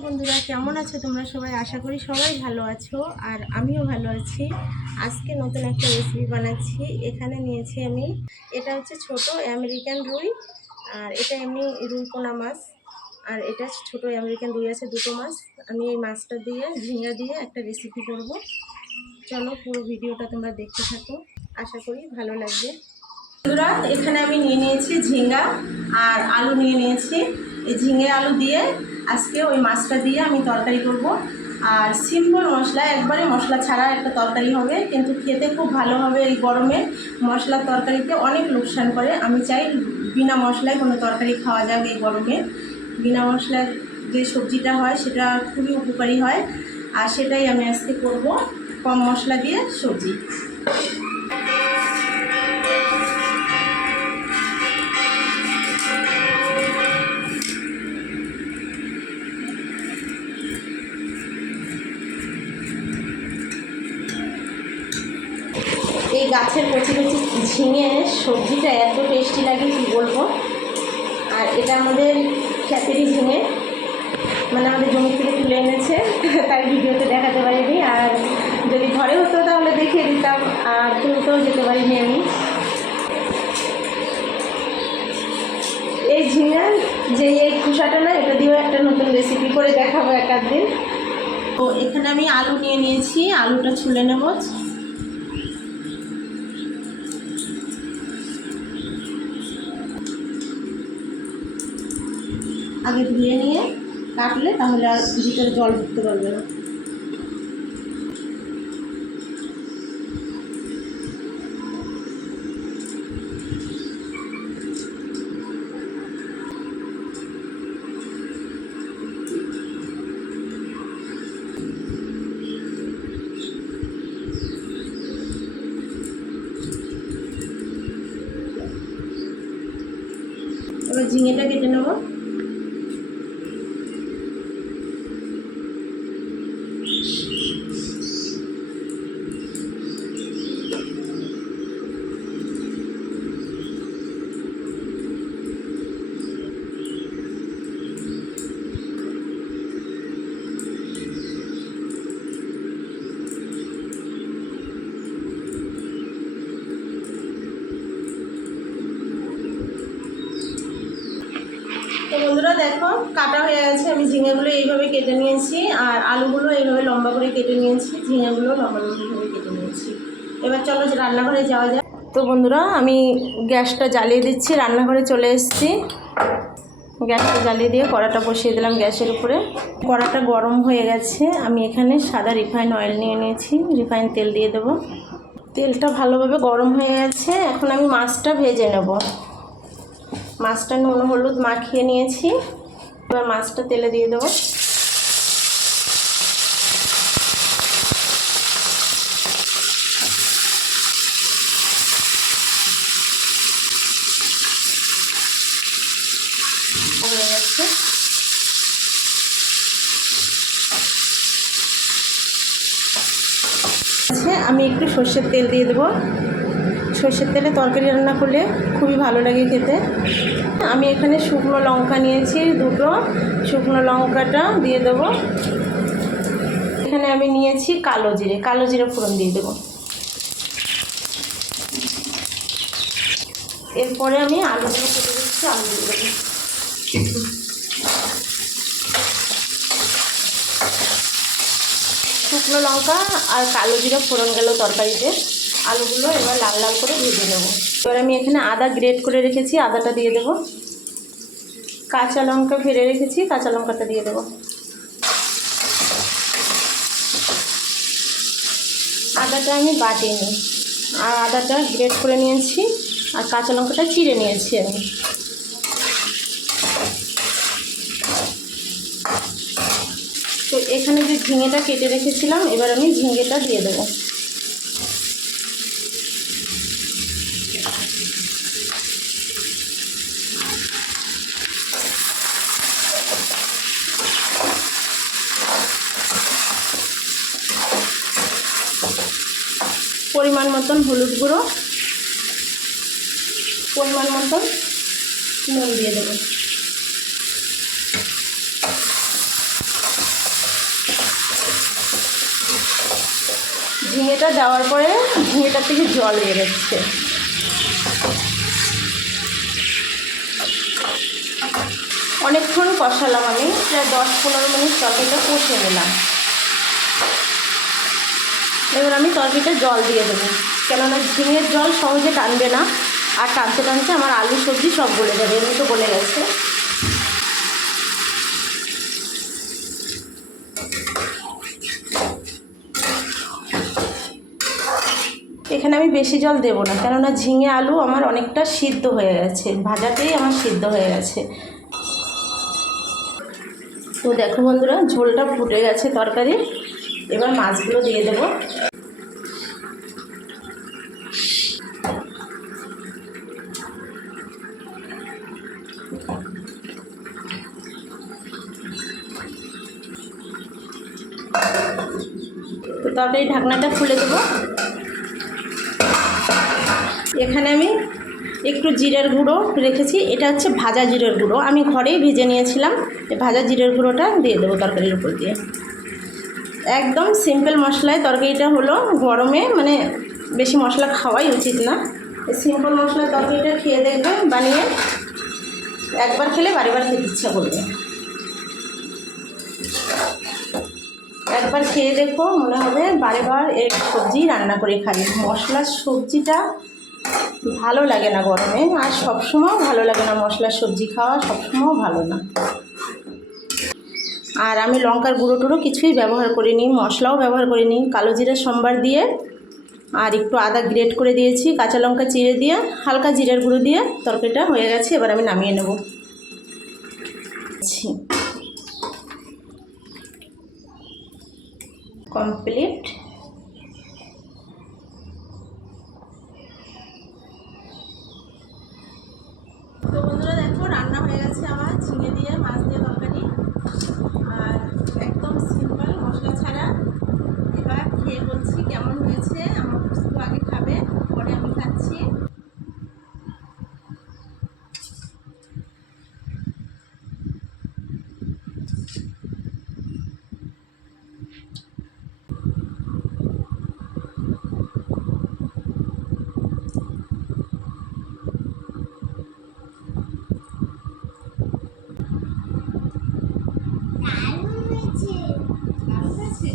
বন্ধুরা কেমন আছো তোমরা সবাই? আশা করি সবাই ভালো আছো আর আমিও ভালো আছি। আজকে নতুন একটা রেসিপি বানাচ্ছি। এখানে নিয়েছি আমি, এটা হচ্ছে ছোট আমেরিকান রুই, আর এটা এমনি রুই পোনা মাছ, আর এটা ছোট আমেরিকান রুই আছে দুটো মাছ। আমি এই মাছটা দিয়ে ঝিঙ্গা দিয়ে একটা রেসিপি করব। চলো পুরো ভিডিওটা তোমরা দেখতে থাকো, আশা করি ভালো লাগবে। বন্ধুরা এখানে আমি নিয়ে নিয়েছি ঝিঙ্গা আর আলু নিয়ে নিয়েছি। এই ঝিঙে আলু দিয়ে আজকে ওই মাছটা দিয়ে আমি তরকারি করব। আর সিম্পল মশলা, একবারে মশলা ছাড়া একটা তরকারি হবে, কিন্তু খেতে খুব ভালো হবে। এই গরমে মশলার তরকারিতে অনেক লোকসান করে। আমি চাই বিনা মশলায় কোনো তরকারি খাওয়া যাক এই গরমে। বিনা মশলার যে সবজিটা হয় সেটা খুবই উপকারী হয়, আর সেটাই আমি আজকে করব, কম মশলা দিয়ে সবজি। এই গাছের কচি কচি ঝিঙে সবজিটা এত টেস্টি লাগে কি বলবো। আর এটা আমাদের ক্ষেতেরই ঝিঙে, মানে আমাদের জমি থেকে তুলে এনেছে, তাই ভিডিওতে দেখাতে পারিনি। আর যদি ঘরে হতো তাহলে দেখিয়ে দিতাম, আর তুলতেও যেতে পারিনি আমি। এই ঝিঙার যে এই খোসাটা না, এটা দিয়েও একটা নতুন রেসিপি করে দেখাবো এক আধ দিন। তো এখানে আমি আলু নিয়ে নিয়েছি, আলুটা ছুলে নেব। আগে ধুয়ে নিয়ে কাটলে তাহলে আর ভিতরে জল ঢুকতে পারবে না। এবার ঝিঙেটা কেটে নেব। তো বন্ধুরা দেখো কাটা হয়ে গেছে। আমি ঝিঙেগুলো এইভাবে কেটে নিয়েছি, আর আলুগুলো এইভাবে লম্বা করে কেটে নিয়েছি, ঝিঙেগুলো লম্বা লম্বাভাবে কেটে নিয়েছি। এবার চলো যে রান্নাঘরে যাওয়া যায়। তো বন্ধুরা আমি গ্যাসটা জ্বালিয়ে দিচ্ছি, রান্নাঘরে চলে এসেছি। গ্যাসটা জ্বালিয়ে দিয়ে কড়াটা বসিয়ে দিলাম গ্যাসের উপরে। কড়াটা গরম হয়ে গেছে, আমি এখানে সাদা রিফাইন অয়েল নিয়ে নিয়েছি, রিফাইন তেল দিয়ে দেবো। তেলটা ভালোভাবে গরম হয়ে গেছে, এখন আমি মাছটা ভেজে নেব। মাছটা নুন হলুদ মাখিয়ে নিয়েছি, এবার মাছটা তেলে দিয়ে দেবো। হয়ে যাচ্ছে, আমি একটু সর্ষের তেল দিয়ে দেবো। সর্ষের তেলে তরকারি রান্না করলে খুবই ভালো লাগে খেতে। আমি এখানে শুকনো লঙ্কা নিয়েছি দুটো, শুকনো লঙ্কাটা দিয়ে দেবো। এখানে আমি নিয়েছি কালো জিরে ফোড়ন দিয়ে দেবো। এরপরে আমি আলুগুলো কেটে দিচ্ছি, আলু দিয়ে দেবো। শুকনো লঙ্কা আর কালো জিরে ফোড়ন গেল তরকারিতে। আলুগুলো এবার লাল লাল করে ভেজে নেব। এবার আমি এখানে আদা গ্রেট করে রেখেছি, আদাটা দিয়ে দেব। কাঁচা লঙ্কা ফেলে রেখেছি, কাঁচা লঙ্কাটা দিয়ে দেব। আদাটা আমি বাটিনি, আর আদাটা গ্রেট করে নিয়েছি, আর কাঁচা লঙ্কাটা চিড়ে নিয়েছি আমি। তো এখানে যে ঝিঙেটা কেটে রেখেছিলাম, এবার আমি ঝিঙেটা দিয়ে দেবো। পরিমাণ মতন হলুদ গুঁড়ো, পরিমাণ মতন নুন দিয়ে দেবো। ঝিঙেটা দেওয়ার পরে ঝিঙেটার থেকে জল বেরোচ্ছে। অনেকক্ষণ কষালাম, আমি প্রায় 10-15 মিনিট তরকারিটা কষে নিলাম। এবার আমি তরকারিটা জল দিয়ে দেবো, কেননা ঝিঙের জল সহজে টানবে না, আর টানতে টানতে আমার আলু সবজি সব গলে যাবে, এমনি তো গলে গেছে। এখানে আমি বেশি জল দেব না, কেননা ঝিঙে আলু আমার অনেকটা সিদ্ধ হয়ে গেছে, ভাজাতেই আমার সিদ্ধ হয়ে গেছে। তো দেখো বন্ধুরা, ঝোলটা ফুটে গেছে তরকারি। এবার মাছগুলো দিয়ে দেবো। তো তরকারি ঢাকনাটা খুলে দেবো। এখানে আমি একটু জিরের গুঁড়ো রেখেছি, এটা হচ্ছে ভাজা জিরের গুঁড়ো, আমি ঘরেই ভেজে নিয়েছিলাম। এই ভাজা জিরের গুঁড়োটা দিয়ে দেবো তরকারির উপর দিয়ে। একদম সিম্পল মশলায় তরকারিটা হলো, গরমে মানে বেশি মশলা খাওয়াই উচিত না। সিম্পল মশলার তরকারিটা খেয়ে দেখবেন বানিয়ে, একবার খেলে বারবার খেতে ইচ্ছা করবে। একবার খেয়ে দেখো, মনে হবে বারেবার এই সবজি রান্না করে খাই। মশলার সবজিটা ভালো লাগে না গরমে, আর সবসময় ভালো লাগে না, মশলার সবজি খাওয়া সবসময় ভালো না। আর আমি লঙ্কার গুঁড়ো টুড়ো কিছুই ব্যবহার করিনি, মশলাও ব্যবহার করিনি। কালো জিরা সম্বার দিয়ে আর একটু আদা গ্রেট করে দিয়েছি, কাঁচা লঙ্কা চিড়ে দিয়ে, হালকা জিরার গুঁড়ো দিয়ে তরকারিটা হয়ে গেছে। এবার আমি নামিয়ে নেব। কমপ্লিট। তো বন্ধুরা দেখো, রান্না হয়ে গেছে আমার ঝিঙে দিয়ে মাছ দিয়ে তরকারি, আর একদম সিম্পল মশলা ছাড়া। এবার খেয়ে বলছি কেমন হয়েছে। আমার পুষ্প আগে খাবে, পরে আমি খাচ্ছি। দারুণ হয়েছে।